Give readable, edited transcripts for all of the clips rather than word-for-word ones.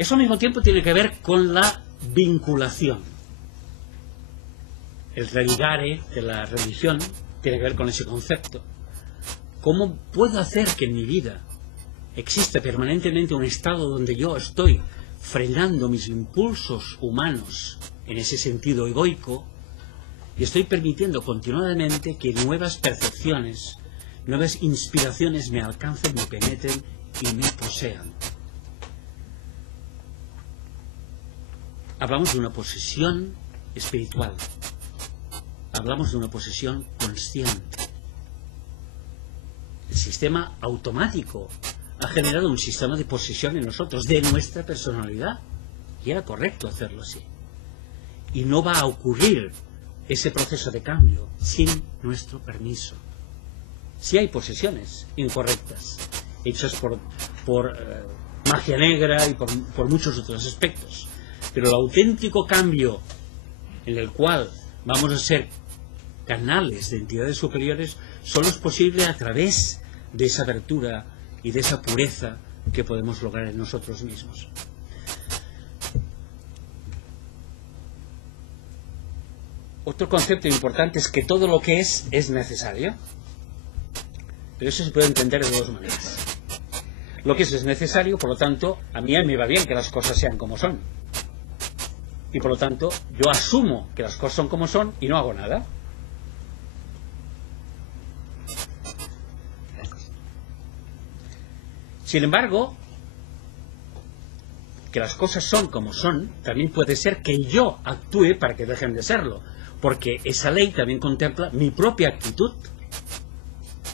Eso al mismo tiempo tiene que ver con la vinculación. El religare de la religión tiene que ver con ese concepto. ¿Cómo puedo hacer que en mi vida exista permanentemente un estado donde yo estoy frenando mis impulsos humanos en ese sentido egoico y estoy permitiendo continuadamente que nuevas percepciones, nuevas inspiraciones me alcancen, me penetren y me posean? Hablamos de una posesión espiritual. Hablamos de una posesión consciente. El sistema automático ha generado un sistema de posesión en nosotros, de nuestra personalidad. Y era correcto hacerlo así. Y no va a ocurrir ese proceso de cambio sin nuestro permiso. Sí hay posesiones incorrectas, hechas por magia negra y por muchos otros aspectos. Pero el auténtico cambio en el cual vamos a ser canales de entidades superiores solo es posible a través de esa apertura y de esa pureza que podemos lograr en nosotros mismos. Otro concepto importante es que todo lo que es necesario. Pero eso se puede entender de dos maneras. Lo que es necesario, por lo tanto, a mí me va bien que las cosas sean como son. Y por lo tanto, yo asumo que las cosas son como son y no hago nada. Sin embargo, que las cosas son como son, también puede ser que yo actúe para que dejen de serlo, porque esa ley también contempla mi propia actitud.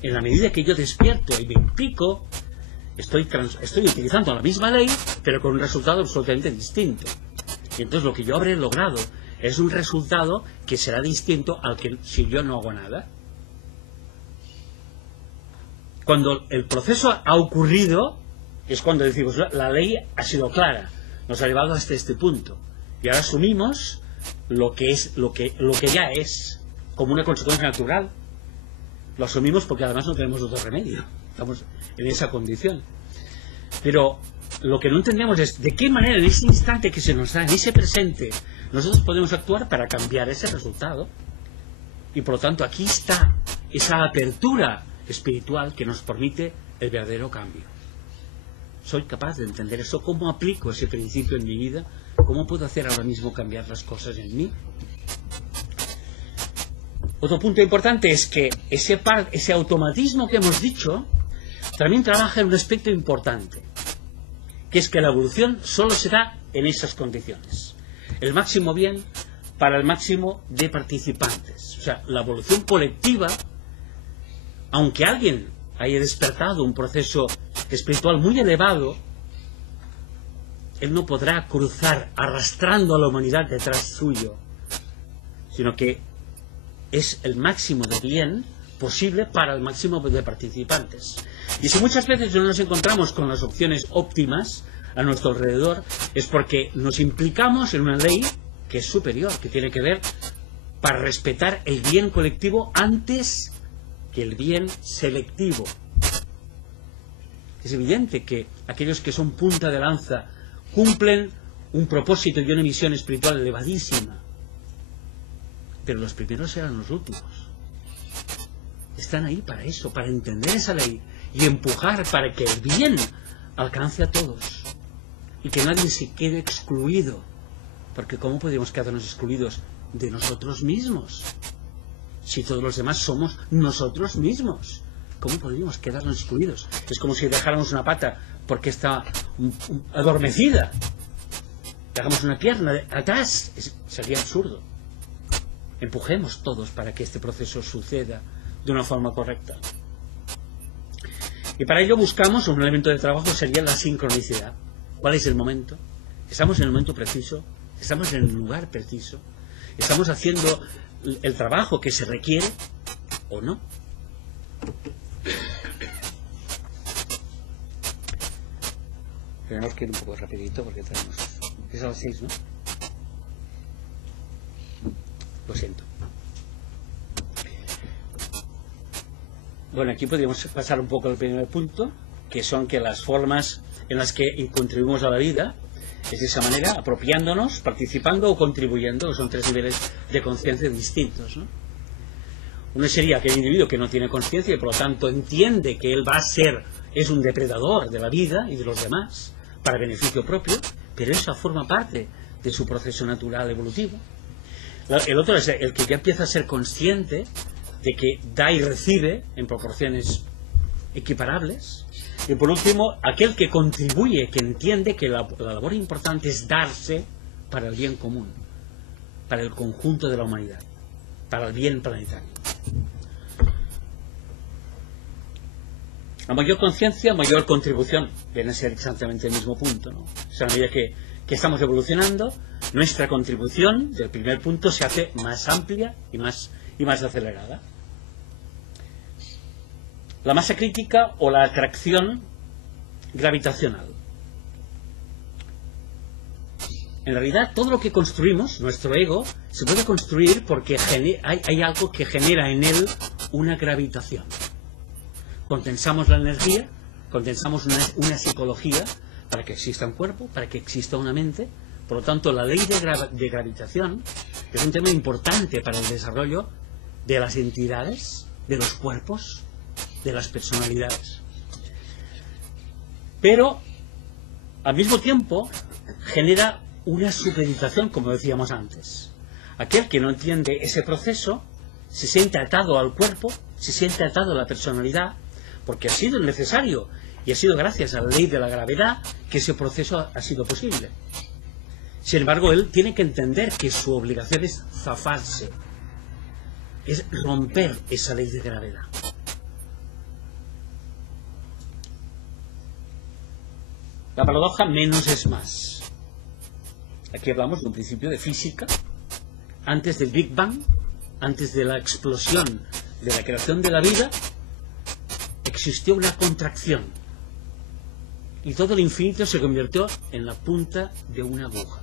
En la medida que yo despierto y me implico, estoy utilizando la misma ley, pero con un resultado absolutamente distinto. Y entonces lo que yo habré logrado es un resultado que será distinto al que si yo no hago nada. Cuando el proceso ha ocurrido, es cuando decimos, la ley ha sido clara, nos ha llevado hasta este punto. Y ahora asumimos lo que ya es, como una consecuencia natural. Lo asumimos porque además no tenemos otro remedio. Estamos en esa condición. Pero lo que no entendemos es de qué manera en ese instante que se nos da, en ese presente, nosotros podemos actuar para cambiar ese resultado. Y por lo tanto aquí está esa apertura espiritual que nos permite el verdadero cambio. Soy capaz de entender eso. ¿Cómo aplico ese principio en mi vida? ¿Cómo puedo hacer ahora mismo cambiar las cosas en mí? Otro punto importante es que ese automatismo que hemos dicho también trabaja en un aspecto importante, que es que la evolución solo se da en esas condiciones. El máximo bien para el máximo de participantes. O sea, la evolución colectiva, aunque alguien haya despertado un proceso espiritual muy elevado, él no podrá cruzar arrastrando a la humanidad detrás suyo, sino que es el máximo de bien posible para el máximo de participantes. Y si muchas veces no nos encontramos con las opciones óptimas a nuestro alrededor, es porque nos implicamos en una ley que es superior, que tiene que ver para respetar el bien colectivo antes que el bien selectivo. Es evidente que aquellos que son punta de lanza cumplen un propósito y una misión espiritual elevadísima, pero los primeros serán los últimos. Están ahí para eso, para entender esa ley y empujar para que el bien alcance a todos y que nadie se quede excluido, porque ¿cómo podemos quedarnos excluidos de nosotros mismos? Si todos los demás somos nosotros mismos, ¿cómo podríamos quedarnos excluidos? Es como si dejáramos una pata porque está adormecida, dejamos una pierna atrás, sería absurdo. Empujemos todos para que este proceso suceda de una forma correcta. Y para ello buscamos un elemento de trabajo, sería la sincronicidad. ¿Cuál es el momento? ¿Estamos en el momento preciso? ¿Estamos en el lugar preciso? ¿Estamos haciendo el trabajo que se requiere o no? Tenemos que ir un poco rapidito porque tenemos... Es a las 6, ¿no? Lo siento. Bueno, aquí podríamos pasar un poco al primer punto, que son que las formas en las que contribuimos a la vida Es de esa manera, apropiándonos, participando o contribuyendo. Son tres niveles de conciencia distintos, ¿no? Uno sería aquel individuo que no tiene conciencia y por lo tanto entiende que él es un depredador de la vida y de los demás para beneficio propio, pero eso forma parte de su proceso natural evolutivo. El otro es el que ya empieza a ser consciente de que da y recibe en proporciones equiparables. Y por último, aquel que contribuye, que entiende que la labor importante es darse para el bien común, para el conjunto de la humanidad, para el bien planetario. A mayor conciencia, mayor contribución. Viene a ser exactamente el mismo punto, ¿no? O sea, a medida que estamos evolucionando, nuestra contribución del primer punto se hace más amplia y más acelerada. La masa crítica o la atracción gravitacional. En realidad, todo lo que construimos, nuestro ego, se puede construir porque hay algo que genera en él una gravitación. Condensamos la energía, condensamos una psicología para que exista un cuerpo, para que exista una mente. Por lo tanto, la ley de gravitación es un tema importante para el desarrollo de las entidades, de los cuerpos, de las personalidades. Pero, al mismo tiempo, genera una supeditación, como decíamos antes. Aquel que no entiende ese proceso se siente atado al cuerpo, se siente atado a la personalidad, porque ha sido necesario y ha sido gracias a la ley de la gravedad que ese proceso ha sido posible. Sin embargo, él tiene que entender que su obligación es zafarse, es romper esa ley de gravedad. La paradoja menos es más. Aquí hablamos de un principio de física. Antes del Big Bang, antes de la explosión de la creación de la vida, existió una contracción. Y todo el infinito se convirtió en la punta de una aguja.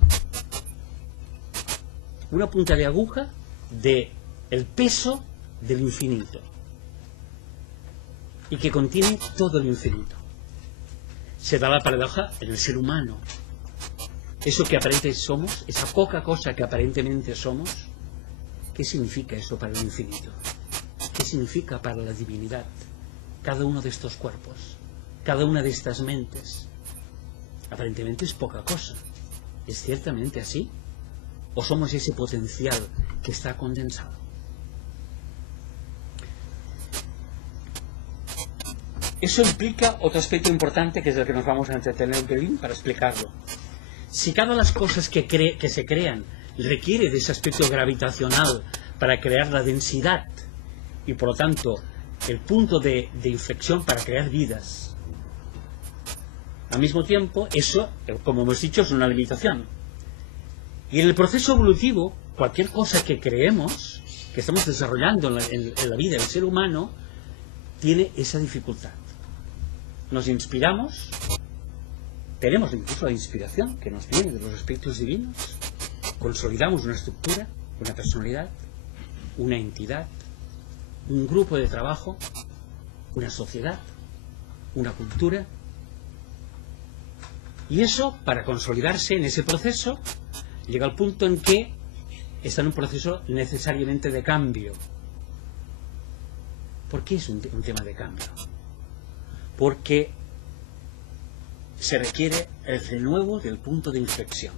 Una punta de aguja del peso del infinito. Y que contiene todo el infinito. Se da la paradoja en el ser humano. Eso que aparentemente somos, esa poca cosa que aparentemente somos, ¿qué significa eso para el infinito? ¿Qué significa para la divinidad? Cada uno de estos cuerpos, cada una de estas mentes, aparentemente es poca cosa. ¿Es ciertamente así? ¿O somos ese potencial que está condensado? Eso implica otro aspecto importante, que es el que nos vamos a entretener un pelín para explicarlo. Si cada una de las cosas que se crean requiere de ese aspecto gravitacional para crear la densidad y por lo tanto el punto de inflexión para crear vidas, al mismo tiempo eso, como hemos dicho, es una limitación. Y en el proceso evolutivo, cualquier cosa que creemos, que estamos desarrollando en la vida del ser humano, tiene esa dificultad. Nos inspiramos, tenemos incluso la inspiración que nos viene de los aspectos divinos, consolidamos una estructura, una personalidad, una entidad, un grupo de trabajo, una sociedad, una cultura. Y eso, para consolidarse en ese proceso, llega al punto en que está en un proceso necesariamente de cambio. ¿Por qué es un tema de cambio? Porque se requiere el renuevo del punto de inflexión.